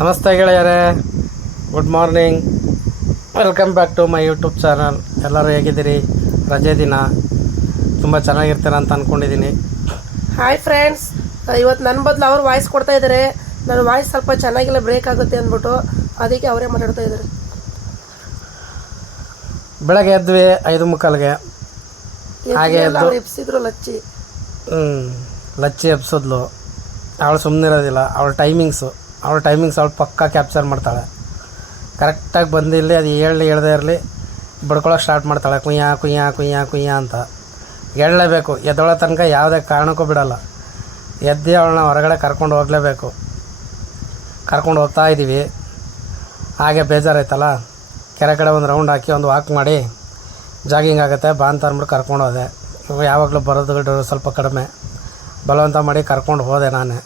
ನಮಸ್ತೆ ಗೆಳೆಯರೇ good morning welcome back to my YouTube channel ಎಲ್ಲರೂ ಹೇಗಿದ್ದೀರಿ? ರಜೆ ದಿನ. ತುಂಬ ಚೆನ್ನಾಗಿರ್ತೀರ ಅಂತ ಅಂದ್ಕೊಂಡಿದ್ದೀನಿ ಹಾಯ್ ಫ್ರೆಂಡ್ಸ್ ಇವತ್ತು ನನ್ನ ಬದಲು ಅವ್ರು ವಾಯ್ಸ್ ಕೊಡ್ತಾ ಇದ್ದಾರೆ ನನ್ನ ವಾಯ್ಸ್ ಸ್ವಲ್ಪ ಚೆನ್ನಾಗಿಲ್ಲ ಬ್ರೇಕ್ ಆಗುತ್ತೆ ಅಂದ್ಬಿಟ್ಟು ಅದಕ್ಕೆ ಅವರೇ ಮಾತಾಡ್ತಾ ಇದ್ದಾರೆ ಬೆಳಗ್ಗೆ ಎದ್ವಿ ಐದು ಮುಕ್ಕಾಲ್ಗೆ. ಹಾಗೆ ಅವ್ರು ಎಪ್ಸಿದ್ರು ಲಚ್ಚಿ. ಹ್ಞೂ ಲಚ್ಚಿ ಎಬ್ಸಿದ್ಲು. ಅವಳು ಸುಮ್ಮನಿರೋದಿಲ್ಲ ಅವಳ ಟೈಮಿಂಗ್ಸು ಅವಳ ಟೈಮಿಂಗ್ಸ್ ಸ್ವಲ್ಪ ಪಕ್ಕಾ ಕ್ಯಾಪ್ಚರ್ ಮಾಡ್ತಾಳೆ. ಕರೆಕ್ಟಾಗಿ ಬಂದಿಲ್ಲಿ ಅದು ಹೇಳಿ ಹೇಳ್ದೇ ಇರಲಿ ಬಡ್ಕೊಳಕ್ಕೆ ಸ್ಟಾರ್ಟ್ ಮಾಡ್ತಾಳೆ. ಕುಯ್ಯ ಕುಯ್ಯ ಕುಯ್ಯ ಕುಯ್ಯ ಅಂತ. ಹೇಳಲೇಬೇಕು, ಎದ್ದೊಳ ತನಕ ಯಾವುದೇ ಕಾರಣಕ್ಕೂ ಬಿಡಲ್ಲ. ಎದ್ದು ಅವಳನ್ನ ಹೊರಗಡೆ ಕರ್ಕೊಂಡು ಹೋಗಲೇಬೇಕು. ಕರ್ಕೊಂಡು ಹೋಗ್ತಾ ಇದ್ದೀವಿ ಹಾಗೆ ಬೇಜಾರಾಯ್ತಲ್ಲ? ಕೆರೆ ಕಡೆ ಒಂದು ರೌಂಡ್ ಹಾಕಿ ಒಂದು ವಾಕ್ ಮಾಡಿ ಜಾಗಿಂಗ್ ಆಗುತ್ತೆ, ಬಾ ಅಂತ ಅಂದ್ಬಿಟ್ಟು ಕರ್ಕೊಂಡು ಹೋದೆ. ಯಾವಾಗಲೂ ಬರೋದು ಸ್ವಲ್ಪ ಕಡಿಮೆ. ಬಲವಂತ ಮಾಡಿ ಕರ್ಕೊಂಡು ಹೋದೆ ನಾನೇ.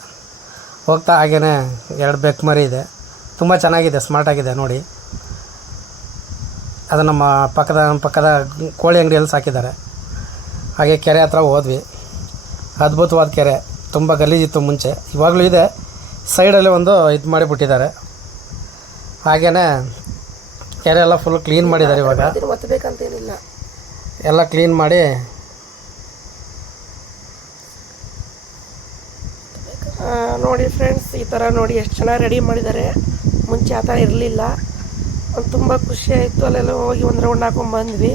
ಹೋಗ್ತಾ ಹಾಗೇ ಎರಡು ಬೆಕ್ಕು ಮರಿ ಇದೆ. ತುಂಬ ಚೆನ್ನಾಗಿದೆ ಸ್ಮಾರ್ಟಾಗಿದೆ ನೋಡಿ. ಅದು ನಮ್ಮ ಪಕ್ಕದ ನಮ್ಮ ಪಕ್ಕದ ಕೋಳಿ ಅಂಗಡಿಯಲ್ಲಿ ಸಾಕಿದ್ದಾರೆ. ಹಾಗೆ ಕೆರೆ ಹತ್ರ ಹೋದ್ವಿ. ಅದ್ಭುತವಾದ ಕೆರೆ ತುಂಬ ಗಲೀಜಿತ್ತು ಮುಂಚೆ. ಇವಾಗಲೂ ಇದೆ. ಸೈಡಲ್ಲಿ ಒಂದು ಇದು ಮಾಡಿಬಿಟ್ಟಿದ್ದಾರೆ. ಹಾಗೆಯೇ ಕೆರೆ ಎಲ್ಲ ಫುಲ್ ಕ್ಲೀನ್ ಮಾಡಿದ್ದಾರೆ ಇವಾಗ. ಎಲ್ಲ ಕ್ಲೀನ್ ಮಾಡಿ ನೋಡಿ ಫ್ರೆಂಡ್ಸ್ ಈ ಥರ ನೋಡಿ ಎಷ್ಟು ಚೆನ್ನಾಗಿ ರೆಡಿ ಮಾಡಿದ್ದಾರೆ. ಮುಂಚೆ ಆ ಥರ ಇರಲಿಲ್ಲ. ಒಂದು ತುಂಬ ಖುಷಿ ಆಯಿತು. ಅಲ್ಲೆಲ್ಲ ಹೋಗಿ ಒಂದು ರೌಂಡ್ ಹಾಕೊಂಡು ಬಂದ್ವಿ.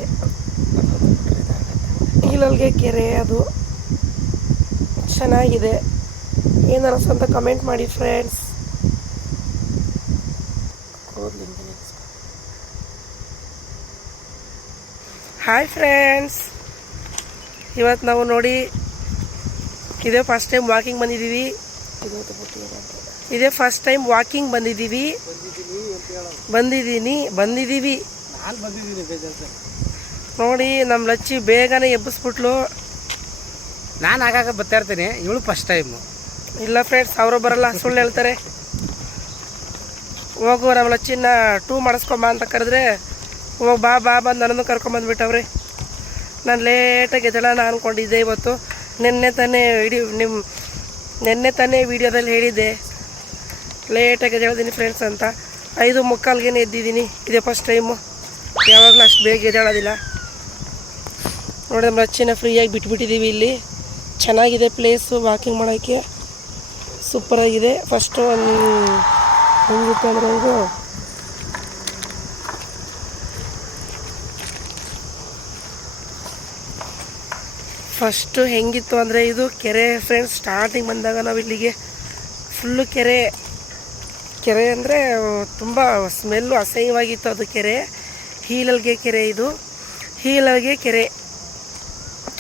ಇಲ್ಲಲ್ಗೆ ಕೆರೆ ಅದು ಚೆನ್ನಾಗಿದೆ. ಏನು ಸ್ವಂತ ಕಮೆಂಟ್ ಮಾಡಿ ಫ್ರೆಂಡ್ಸ್ ಹಾಯ್ ಫ್ರೆಂಡ್ಸ್ ಇವತ್ತು ನಾವು ನೋಡಿ ಇದೇ ಫಸ್ಟ್ ಟೈಮ್ ವಾಕಿಂಗ್ ಬಂದಿದ್ದೀವಿ. ಇದೇ ಫಸ್ಟ್ ಟೈಮ್ ವಾಕಿಂಗ್ ಬಂದಿದ್ದೀವಿ. ಬಂದಿದ್ದೀನಿ ಬಂದಿದ್ದೀವಿ. ನೋಡಿ ನಮ್ಮ ಲಚ್ಚಿ ಬೇಗನೆ ಎಬ್ಬಿಸ್ಬಿಟ್ಲು. ನಾನು ಆಗಾಗ ಬರ್ತಾ ಇರ್ತೀನಿ ಇವಳು ಫಸ್ಟ್ ಟೈಮು ಇಲ್ಲ ಫ್ರೆಂಡ್ಸ್ ಅವರು ಬರಲ್ಲ ಸುಳ್ಳು ಹೇಳ್ತಾರೆ. ಹೋಗು ನಮ್ಮ ಲಚ್ಚಿನ ಟೂ ಮಾಡಿಸ್ಕೊಂಬ ಅಂತ ಕರೆದ್ರೆ ಹೋಗಿ ಬಾ ಬಾ ಬಂದು ನನ್ನನ್ನು ಕರ್ಕೊಂಬಂದ್ಬಿಟ್ಟವ್ರೆ. ನಾನು ಲೇಟಾಗಿ ಎದ್ದಳ ನಾನು ಅಂದ್ಕೊಂಡಿದ್ದೆ ಇವತ್ತು. ನಿನ್ನೆ ತಾನೇ ವಿಡಿಯೋ ನಿಮ್ಮ ನಿನ್ನೆ ತಾನೇ ವಿಡಿಯೋದಲ್ಲಿ ಹೇಳಿದ್ದೆ. ಲೇಟಾಗಿ ಎದ್ದೇಳಿದ್ದೀನಿ ಫ್ರೆಂಡ್ಸ್ ಅಂತ. ಐದು ಮುಕ್ಕಾಲ್ಗೇನೆ ಎದ್ದಿದ್ದೀನಿ. ಇದೇ ಫಸ್ಟ್ ಟೈಮು ಯಾವಾಗಲೂ ಅಷ್ಟು ಬೇಗ ಎದ್ದೇಳೋದಿಲ್ಲ. ನೋಡಿ ನಮ್ಮ ಲಚ್ಚಿನ ಫ್ರೀಯಾಗಿ ಬಿಟ್ಬಿಟ್ಟಿದ್ದೀವಿ ಇಲ್ಲಿ. ಚೆನ್ನಾಗಿದೆ ಪ್ಲೇಸು ವಾಕಿಂಗ್ ಮಾಡೋಕ್ಕೆ ಸೂಪರಾಗಿದೆ ಫಸ್ಟು ಒಂದು, ಹೆಂಗಿತ್ತು ಅಂದರೆ ಫಸ್ಟು ಹೆಂಗಿತ್ತು ಅಂದರೆ ಇದು ಕೆರೆ ಫ್ರೆಂಡ್ಸ್ ಸ್ಟಾರ್ಟಿಂಗ್ ಬಂದಾಗ ನಾವು ಇಲ್ಲಿಗೆ ಫುಲ್ಲು ಕೆರೆ. ಕೆರೆ ಅಂದರೆ, ತುಂಬ ಸ್ಮೆಲ್ಲು ಅಸಹ್ಯವಾಗಿತ್ತು ಅದು ಕೆರೆ. ಹೀಲಲ್ಗೆ ಕೆರೆ ಇದು. ಹೀಲಲ್ಗೆ ಕೆರೆ.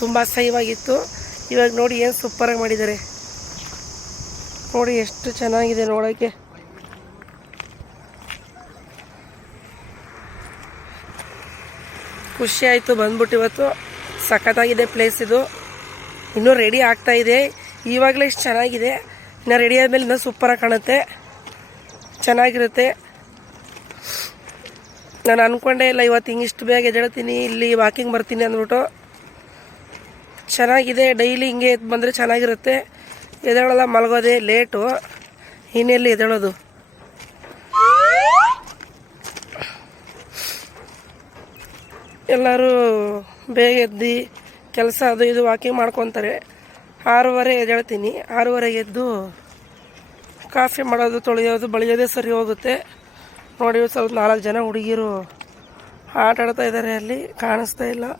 ತುಂಬ ಅಸಹ್ಯವಾಗಿತ್ತು. ಇವಾಗ ನೋಡಿ ಏನು ಸೂಪರಾಗಿ ಮಾಡಿದ್ದಾರೆ ನೋಡಿ ಎಷ್ಟು ಚೆನ್ನಾಗಿದೆ ನೋಡೋಕ್ಕೆ ಖುಷಿ ಆಯಿತು ಬಂದ್ಬಿಟ್ಟು ಇವತ್ತು. ಸಖತ್ತಾಗಿದೆ ಪ್ಲೇಸ್ ಇದು. ಇನ್ನೂ ರೆಡಿ ಆಗ್ತಾ ಇದೆ. ಇವಾಗಲೇ ಇಷ್ಟು ಚೆನ್ನಾಗಿದೆ. ಇನ್ನು ರೆಡಿ ಆದಮೇಲೆ ಇನ್ನೂ ಸೂಪರಾಗಿ ಕಾಣುತ್ತೆ. ಚೆನ್ನಾಗಿರುತ್ತೆ. ನಾನು ಅಂದ್ಕೊಂಡೇ ಇಲ್ಲ, ಇವತ್ತು ಹಿಂಗೆ ಇಷ್ಟು ಬೇಗ ಎದ್ದೇಳ್ತೀನಿ, ಇಲ್ಲಿ ವಾಕಿಂಗ್ ಬರ್ತೀನಿ ಅಂದ್ಬಿಟ್ಟು. ಚೆನ್ನಾಗಿದೆ. ಡೈಲಿ ಹಿಂಗೆ ಬಂದರೆ ಚೆನ್ನಾಗಿರುತ್ತೆ. ಎದ್ದೇಳಲ್ಲ ಮಲಗೋದೆ ಲೇಟು ಇನ್ನೆಲ್ಲಿ ಎದ್ದೇಳೋದು? ಎಲ್ಲರೂ ಬೇಗ ಎದ್ದು ಕೆಲಸ ಅದು ಇದು ವಾಕಿಂಗ್ ಮಾಡ್ಕೊತಾರೆ. ಆರೂವರೆ ಎದ್ದೇಳ್ತೀನಿ. ಆರೂವರೆ ಎದ್ದು ಕಾಫಿ ಮಾಡೋದು, ತೊಳೆಯೋದು, ಬಳಿಯೋದೇ ಸರಿ ಹೋಗುತ್ತೆ. ನೋಡಿ ಸ್ವಲ್ಪ ನಾಲ್ಕು ಜನ ಹುಡುಗಿರು ಆಟ ಆಡ್ತಾ ಇದ್ದಾರೆ ಅಲ್ಲಿ. ಕಾಣಿಸ್ತಾ ಇಲ್ಲ.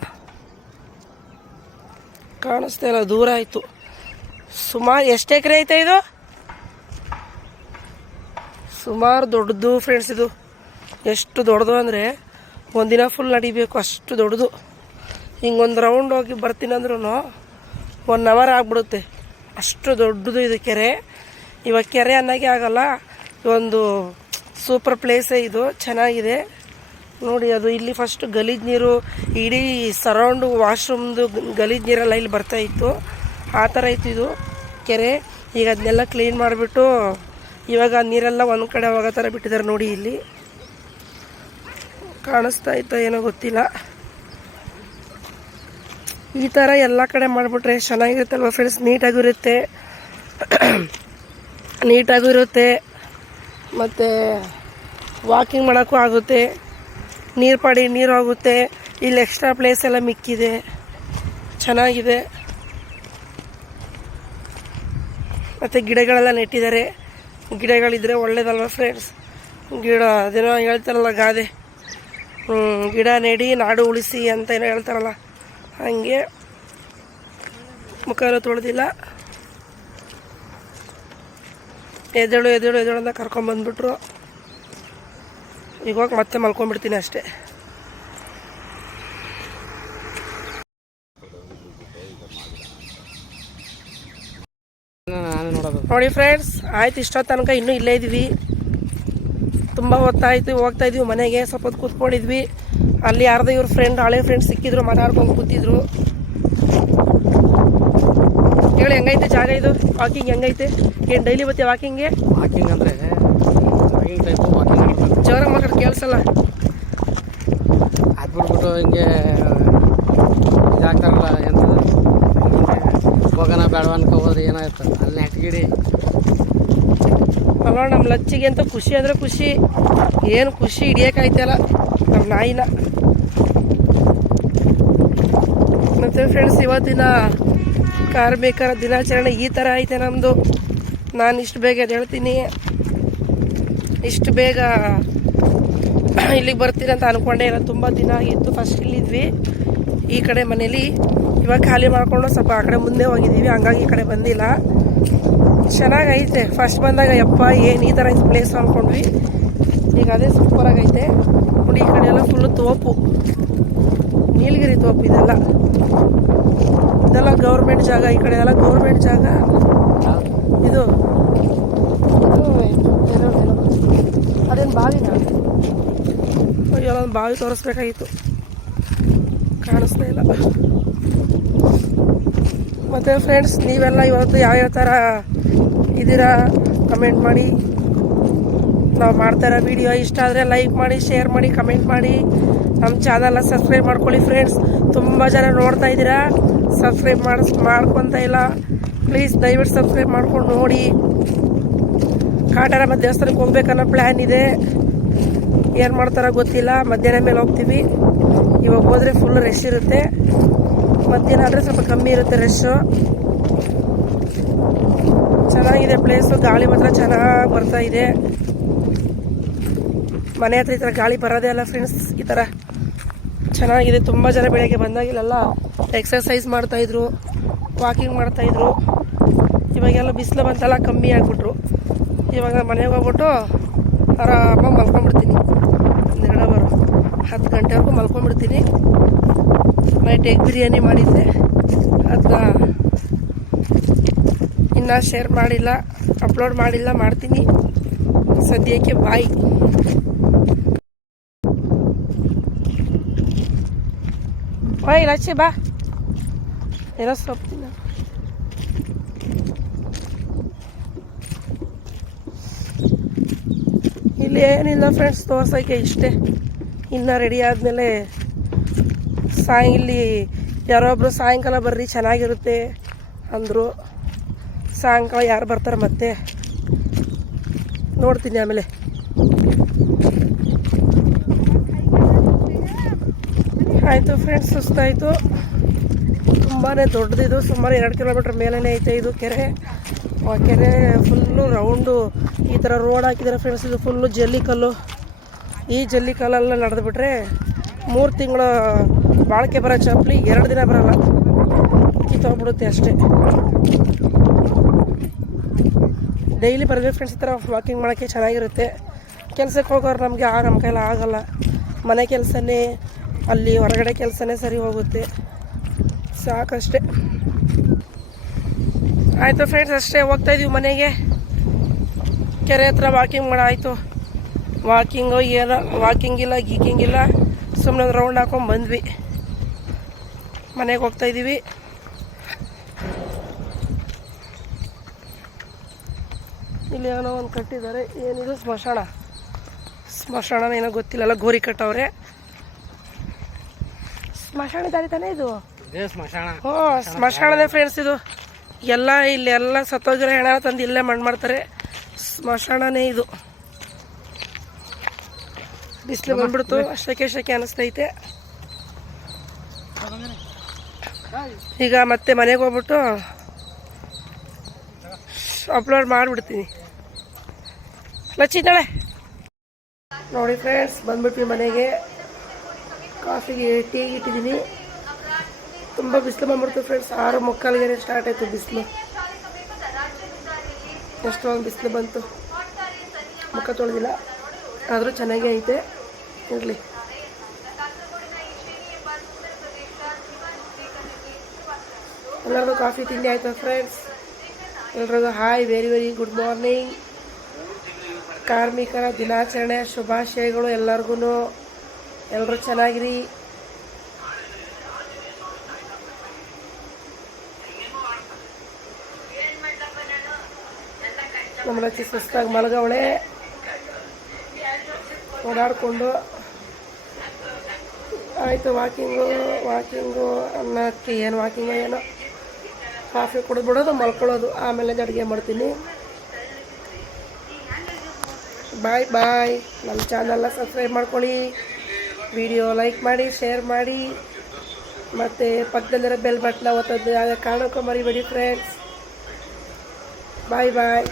ಕಾಣಿಸ್ತಾ ಇಲ್ಲ. ದೂರ ಆಯಿತು. ಸುಮಾರು ಎಷ್ಟು ಎಕರೆ ಐತೆ ಇದು? ಸುಮಾರು ದೊಡ್ಡದು ಫ್ರೆಂಡ್ಸ್ ಇದು. ಎಷ್ಟು ದೊಡ್ಡದು ಅಂದರೆ ಒಂದಿನ ಫುಲ್ ನಡಿಬೇಕು. ಅಷ್ಟು ದೊಡ್ಡದು. ಹಿಂಗೊಂದು ರೌಂಡ್ ಹೋಗಿ ಬರ್ತೀನಿ ಅಂದ್ರೂ ಒನ್ ಅವರ್ ಆಗಿಬಿಡುತ್ತೆ. ಅಷ್ಟು ದೊಡ್ಡದು ಇದು ಕೆರೆ. ಇವಾಗ ಕೆರೆ ಅನ್ನೋಕೆ ಆಗಲ್ಲ ಒಂದು ಸೂಪರ್ ಪ್ಲೇಸೇ ಇದು. ಚೆನ್ನಾಗಿದೆ. ನೋಡಿ, ಅದು ಇಲ್ಲಿ ಫಸ್ಟ್ ಗಲೀಜ್ ನೀರು, ಇಡೀ ಸರೌಂಡು ವಾಶ್ರೂಮ್ದು ಗಲೀಜ್ ನೀರೆಲ್ಲ ಇಲ್ಲಿ ಬರ್ತಾ ಇತ್ತು. ಆ ಥರ ಇತ್ತು ಇದು ಕೆರೆ. ಈಗ ಅದನ್ನೆಲ್ಲ ಕ್ಲೀನ್ ಮಾಡಿಬಿಟ್ಟು, ಇವಾಗ ನೀರೆಲ್ಲ ಒಂದು ಕಡೆ ಹೋಗೋ ಥರ ಬಿಟ್ಟಿದ್ದಾರೆ ನೋಡಿ ಇಲ್ಲಿ. ಕಾಣಿಸ್ತಾ ಇತ್ತ ಏನೋ ಗೊತ್ತಿಲ್ಲ. ಈ ಥರ ಎಲ್ಲ ಕಡೆ ಮಾಡಿಬಿಟ್ರೆ ಚೆನ್ನಾಗಿರುತ್ತಲ್ವ ಫ್ರೆಂಡ್ಸ್ ನೀಟಾಗಿರುತ್ತೆ. ನೀಟಾಗೂ ಇರುತ್ತೆ ಮತ್ತು ವಾಕಿಂಗ್ ಮಾಡೋಕ್ಕೂ ಆಗುತ್ತೆ. ನೀರು ಪಾಡಿ, ನೀರು ಆಗುತ್ತೆ ಇಲ್ಲಿ ಎಕ್ಸ್ಟ್ರಾ ಪ್ಲೇಸ್ ಎಲ್ಲ ಮಿಕ್ಕಿದೆ. ಚೆನ್ನಾಗಿದೆ. ಮತ್ತು ಗಿಡಗಳೆಲ್ಲ ನೆಟ್ಟಿದ್ದಾರೆ. ಗಿಡಗಳಿದ್ರೆ ಒಳ್ಳೇದಲ್ವ ಫ್ರೆಂಡ್ಸ್ ಗಿಡ, ಅದೇನೋ ಹೇಳ್ತಾರಲ್ಲ ಗಾದೆ. ಗಿಡ ನೆಡಿ, ನಾಡು ಉಳಿಸಿ ಅಂತ ಏನೋ ಹೇಳ್ತಾರಲ್ಲ. ಹಾಗೆ ಮುಖ ಎಲ್ಲ ತೊಳೆದಿಲ್ಲ. ಎದೇಳು ಎದೇಳು ಎದೇಳು ಅಂತ ಕರ್ಕೊಂಬಂದ್ಬಿಟ್ರು ಇವಾಗ ಮತ್ತೆ ಮಲ್ಕೊಂಡ್ಬಿಡ್ತೀನಿ ಅಷ್ಟೇ. ನೋಡಿ ಫ್ರೆಂಡ್ಸ್ ಆಯ್ತು ಇಷ್ಟೋ ತನಕ ಇನ್ನೂ ಇಲ್ಲೇ ಇದ್ವಿ ತುಂಬ ಹೊತ್ತಾಯಿತು ಹೋಗ್ತಾ ಇದ್ವಿ ಮನೆಗೆ ಸ್ವಲ್ಪ ಹೊತ್ತು ಕೂತ್ಕೊಂಡಿದ್ವಿ. ಅಲ್ಲಿ ಯಾರ್ದೋ ಇವ್ರ ಫ್ರೆಂಡ್ ಹಳೆ ಫ್ರೆಂಡ್ ಸಿಕ್ಕಿದ್ರು ಮಾತಾಡ್ಕೊಂಡು ಕೂತಿದ್ರು. ಹೇಳಿ ಹೆಂಗೈತೆ ಜಾಗ ಇದು? ವಾಕಿಂಗ್ ಹೆಂಗೈತೆ? ಏನು ಡೈಲಿ ಬತ್ತೆ ವಾಕಿಂಗ್ಗೆ ವಾಕಿಂಗ್ ಅಂದರೆ ವಾಕಿಂಗ್ ಟೈಪು ವಾಕಿಂಗ್ ಮಾಡ್ತಾರೆ ಜೋರಾಗಿ ಮಾತಾಡಿ ಕೇಳಿಸಲ್ಲ. ಅದು ಬಿಟ್ಬಿಟ್ಟು ಹಿಂಗೆ ಇದಾಗ್ತಾರಲ್ಲ ಎಂತ ಹಿಂಗೆ ಹೋಗೋಣ ಬೇಡವ ಅನ್ಕೋಬೋದು ಏನಾಯ್ತು ಅಲ್ಲಿ ನೆಟ್ಗಿಡಿ ನಮ್ಮ ಲಚ್ಚಿಗೆ ಅಂತ ಖುಷಿ ಅಂದರೆ ಖುಷಿ. ಏನು ಖುಷಿ ಹಿಡಿಯೋಕ್ಕಾಯ್ತಲ್ಲ ನಮ್ಮ ನಾಯಿನ. ಮತ್ತು ಫ್ರೆಂಡ್ಸ್ ಇವತ್ತಿನ ಕಾರ್ಮಿಕರ ದಿನಾಚರಣೆ ಈ ಥರ ಐತೆ ನಮ್ಮದು ನಾನು ಇಷ್ಟು ಬೇಗ ಅದು ಹೇಳ್ತೀನಿ ಇಷ್ಟು ಬೇಗ ಇಲ್ಲಿಗೆ ಬರ್ತೀನಿ ಅಂತ ಅಂದ್ಕೊಂಡೆ ಇಲ್ಲ ತುಂಬ ದಿನ ಆಗಿತ್ತು ಫಸ್ಟ್ ಇಲ್ಲಿದ್ವಿ. ಈ ಕಡೆ ಮನೇಲಿ ಇವಾಗ ಖಾಲಿ ಮಾಡಿಕೊಂಡು ಸ್ವಲ್ಪ ಆ ಕಡೆ ಮುಂದೆ ಹೋಗಿದ್ದೀವಿ. ಹಂಗಾಗಿ ಈ ಕಡೆ ಬಂದಿಲ್ಲ. ಚೆನ್ನಾಗೈತೆ. ಫಸ್ಟ್ ಬಂದಾಗ ಯಪ್ಪ, ಏನು ಈ ಥರ ಪ್ಲೇಸ್ ಅಂದ್ಕೊಂಡ್ವಿ ಈಗ ಅದೇ ಸೂಪರಾಗೈತೆ ನೋಡಿ, ಈ ಕಡೆ ಎಲ್ಲ ಫುಲ್ಲು ತೋಪು. ನೀಲಗಿರಿ ತೋಪು ಇದೆಲ್ಲ. ಇದೆಲ್ಲ ಗೌರ್ಮೆಂಟ್ ಜಾಗ, ಈ ಕಡೆ ಎಲ್ಲ ಗೌರ್ಮೆಂಟ್ ಜಾಗ. ಇದು ಅದೇನು ಬಾವಿನ ಒಂದು ಬಾವಿ ತೋರಿಸ್ಬೇಕಾಗಿತ್ತು. ಕಾಣಿಸ್ತಾ ಇಲ್ಲ. ಮತ್ತು ಫ್ರೆಂಡ್ಸ್ ನೀವೆಲ್ಲ ಇವತ್ತು ಯಾವ್ಯಾವ ಥರ ಇದ್ದೀರಾ? ಕಮೆಂಟ್ ಮಾಡಿ. ನಾವು ಮಾಡ್ತಾರೋ ವಿಡಿಯೋ ಇಷ್ಟ ಆದರೆ ಲೈಕ್ ಮಾಡಿ ಶೇರ್ ಮಾಡಿ ಕಮೆಂಟ್ ಮಾಡಿ. ನಮ್ಮ ಚಾನಲ್ನ ಸಬ್ಸ್ಕ್ರೈಬ್ ಮಾಡ್ಕೊಳ್ಳಿ ಫ್ರೆಂಡ್ಸ್ ತುಂಬ ಜನ ನೋಡ್ತಾ ಇದ್ದೀರಾ? ಸಬ್ಸ್ಕ್ರೈಬ್ ಮಾಡಿಸ್ ಮಾಡ್ಕೊತ ಇಲ್ಲ. ಪ್ಲೀಸ್ ದಯವಿಟ್ಟು ಸಬ್ಸ್ಕ್ರೈಬ್ ಮಾಡ್ಕೊಂಡು ನೋಡಿ. ಕಾಟಾರಾಮ ದೇವಸ್ಥಾನಕ್ಕೆ ಹೋಗ್ಬೇಕನ್ನೋ ಪ್ಲ್ಯಾನ್ ಇದೆ. ಏನು ಮಾಡ್ತಾರೋ ಗೊತ್ತಿಲ್ಲ. ಮಧ್ಯಾಹ್ನ ಮೇಲೆ ಹೋಗ್ತೀವಿ. ಇವಾಗ ಹೋದರೆ ಫುಲ್ ರಶ್ ಇರುತ್ತೆ. ಮಧ್ಯಾಹ್ನ ಆದರೆ ಸ್ವಲ್ಪ ಕಮ್ಮಿ ಇರುತ್ತೆ ರಶ್ಶು ಚೆನ್ನಾಗಿದೆ ಪ್ಲೇಸು ಗಾಳಿ ಮಾತ್ರ ಚೆನ್ನಾಗಿ ಬರ್ತಾ ಇದೆ. ಮನೆ ಹತ್ರ ಈ ಥರ ಗಾಳಿ ಬರೋದೇ ಅಲ್ಲ ಫ್ರೆಂಡ್ಸ್ ಈ ಥರ ಚೆನ್ನಾಗಿದೆ. ತುಂಬ ಜನ ಬೆಳಗ್ಗೆ ಬಂದಾಗಿಲ್ಲಲ್ಲ ಎಕ್ಸರ್ಸೈಸ್ ಮಾಡ್ತಾಯಿದ್ರು ವಾಕಿಂಗ್ ಮಾಡ್ತಾಯಿದ್ರು ಇವಾಗೆಲ್ಲ ಬಿಸಿಲು ಬಂತಲ್ಲ, ಕಮ್ಮಿ ಆಗಿಬಿಟ್ರು. ಇವಾಗ ಮನೆಗೆ ಹೋಗ್ಬಿಟ್ಟು ಆರಾಮಾಗಿ ಮಲ್ಕೊಂಡ್ಬಿಡ್ತೀನಿ. ಒಂದೆರಡು ಅವರು ಹತ್ತು ಗಂಟೆವರೆಗೂ ಮಲ್ಕೊಂಡ್ಬಿಡ್ತೀನಿ. ನೈಟ್ ಎಗ್ ಬಿರಿಯಾನಿ ಮಾಡಿದ್ದೆ. ಅದನ್ನ ಇನ್ನೂ ಶೇರ್ ಮಾಡಿಲ್ಲ ಅಪ್ಲೋಡ್ ಮಾಡಿಲ್ಲ, ಮಾಡ್ತೀನಿ. ಸದ್ಯಕ್ಕೆ ಬಾಯ್ ಬಾಯ್ ಲಚ್ಚಿ ಬಾ. ಏನೋ ಸೊಪ್ಪು ಇಲ್ಲಿ ಏನಿಲ್ಲ ಫ್ರೆಂಡ್ಸ್ ತೋರ್ಸೋಕ್ಕೆ ಇಷ್ಟೇ. ಇನ್ನೂ ರೆಡಿ ಆದಮೇಲೆ ಸಾಯಂ ಇಲ್ಲಿ ಯಾರೊಬ್ಬರು ಸಾಯಂಕಾಲ ಬರ್ರಿ, ಚೆನ್ನಾಗಿರುತ್ತೆ ಅಂದರು. ಸಾಯಂಕಾಲ ಯಾರು ಬರ್ತಾರೆ ಮತ್ತೆ? ನೋಡ್ತೀನಿ ಆಮೇಲೆ. ಆಯಿತು ಫ್ರೆಂಡ್ಸ್ ಸುಸ್ತಾಯಿತು. ತುಂಬಾ ದೊಡ್ಡದಿದು, ಸುಮಾರು ಎರಡು ಕಿಲೋಮೀಟ್ರ್ ಮೇಲೇ ಐತೆ ಇದು ಕೆರೆ. ಆ ಕೆರೆ ಫುಲ್ಲು ರೌಂಡು ಈ ಥರ ರೋಡ್ ಹಾಕಿದ್ದಾರೆ ಫ್ರೆಂಡ್ಸ್ ಇದು ಫುಲ್ಲು ಜಲ್ಲಿ ಕಲ್ಲು. ಈ ಜಲ್ಲಿ ಕಲ್ಲೆಲ್ಲ ನಡೆದು ಬಿಟ್ರೆ ಮೂರು ತಿಂಗಳ ಬಾಳಿಕೆ ಬರೋ ಚಪ್ಪಲಿ ಎರಡು ದಿನ ಬರಲ್ಲ. ಕಿತ್ತೋಗ್ಬಿಡುತ್ತೆ ಅಷ್ಟೇ. ಡೈಲಿ ಬರಬೇಕು ಫ್ರೆಂಡ್ಸ್ ಈ ಥರ ವಾಕಿಂಗ್ ಮಾಡೋಕ್ಕೆ ಚೆನ್ನಾಗಿರುತ್ತೆ. ಕೆಲಸಕ್ಕೆ ಹೋಗೋರು ನಮಗೆ ಆ ನಮ್ಮ ಕೈಲಿ ಆಗೋಲ್ಲ. ಮನೆ ಕೆಲಸನೇ, ಅಲ್ಲಿ ಹೊರಗಡೆ ಕೆಲಸನೇ ಸರಿ ಹೋಗುತ್ತೆ. ಸಾಕಷ್ಟೇ. ಆಯಿತು ಫ್ರೆಂಡ್ಸ್ ಅಷ್ಟೇ. ಹೋಗ್ತಾ ಇದೀವಿ ಮನೆಗೆ. ಕೆರೆ ಹತ್ರ ವಾಕಿಂಗ್ ಮಾಡಾಯಿತು ವಾಕಿಂಗು ಏನೋ ವಾಕಿಂಗ್ ಇಲ್ಲ ಗೀಕಿಂಗ್ ಇಲ್ಲ. ಸುಮ್ಮನೆ ರೌಂಡ್ ಹಾಕೊಂಡು ಬಂದ್ವಿ. ಮನೆಗೆ ಹೋಗ್ತಾ ಇದ್ದೀವಿ. ಇಲ್ಲಿ ಏನೋ ಒಂದು ಕಟ್ಟಿದ್ದಾರೆ. ಏನಿದು? ಸ್ಮಶಾನ. ಸ್ಮಶಾನ ಏನೋ ಗೊತ್ತಿಲ್ಲಲ್ಲ ಗೋರಿ ಕಟ್ಟವ್ರೆ. ಸ್ಮಶಾನ ದಾರಿ ತಾನೇ ಇದು? ಹೋ ಹ್ಞೂ ಸ್ಮಶಾನದೇ ಫ್ರೆಂಡ್ಸ್ ಇದು. ಎಲ್ಲ ಇಲ್ಲಿ ಎಲ್ಲ ಸತ್ತೋಗಿರೋ ಹೆಣ ತಂದು ಇಲ್ಲೇ ಮಣ್ಣು ಮಾಡ್ತಾರೆ. ಸ್ಮಶಾನನೇ ಇದು. ಬಿಸಿಲು ಬಂದ್ಬಿಡ್ತು. ಶೆಕೆ ಶೆಕೆ ಅನಿಸ್ತೈತೆ. ಈಗ ಮತ್ತೆ ಮನೆಗೆ ಹೋಗ್ಬಿಟ್ಟು ಅಪ್ಲೋಡ್ ಮಾಡಿಬಿಡ್ತೀನಿ. ಲಚ್ಚಿದ್ದಾಳೆ ನೋಡಿ ಫ್ರೆಂಡ್ಸ್ ಬಂದ್ಬಿಟ್ವಿ ಮನೆಗೆ. ಕಾಫಿಗೆ ಟೀ ಇಟ್ಟಿದ್ದೀನಿ. ತುಂಬ ಬಿಸಿಲು ಬಂದ್ಬಿಡ್ತು ಫ್ರೆಂಡ್ಸ್ ಆರು ಮುಕ್ಕಾಲಿಗೆ ಸ್ಟಾರ್ಟ್ ಆಯಿತು ಬಿಸಿಲು. ಎಷ್ಟೊಂದು ಬಿಸಿಲು ಬಂತು. ಮುಖ ತೊಳೆದಿಲ್ಲ. ಆದರೂ ಚೆನ್ನಾಗೇ ಐತೆ. ಇರಲಿ. ಎಲ್ಲರಿಗೂ ಕಾಫಿ ತಿಂಡಿ ಆಯಿತು ಫ್ರೆಂಡ್ಸ್ ಎಲ್ರಿಗೂ hi very very good morning ಕಾರ್ಮಿಕರ ದಿನಾಚರಣೆ, ಶುಭಾಶಯಗಳು ಎಲ್ಲರಿಗೂ ಎಲ್ಲರೂ ಚೆನ್ನಾಗಿರಿ. ನಮ್ಮ ಲಚ್ಚಿ ಸುಸ್ತಾಗಿ ಮಲಗವಳೆ. ಓಡಾಡಿಕೊಂಡು. ಆಯಿತು ವಾಕಿಂಗು ವಾಕಿಂಗು ಅನ್ನೋಕ್ಕೆ ಏನು ವಾಕಿಂಗು ಏನೋ. ಕಾಫಿ ಕುಡಿದ್ಬಿಡೋದು, ಮಲ್ಕೊಳ್ಳೋದು. ಆಮೇಲೆ ಅಡುಗೆ ಮಾಡ್ತೀನಿ. ಬಾಯ್ ಬಾಯ್ ನಮ್ಮ ಚಾನಲ್ನ ಸಬ್ಸ್ಕ್ರೈಬ್ ಮಾಡ್ಕೊಳ್ಳಿ. ವಿಡಿಯೋ ಲೈಕ್ ಮಾಡಿ ಶೇರ್ ಮಾಡಿ. ಮತ್ತು ಪಕ್ಕದಲ್ಲಿರೋ ಬೆಲ್ ಬಟ್ನ ಒತ್ತೋದು ಯಾವುದೇ ಕಾರಣಕ್ಕೂ ಮರಿಬೇಡಿ ಫ್ರೆಂಡ್ಸ್ ಬಾಯ್ ಬಾಯ್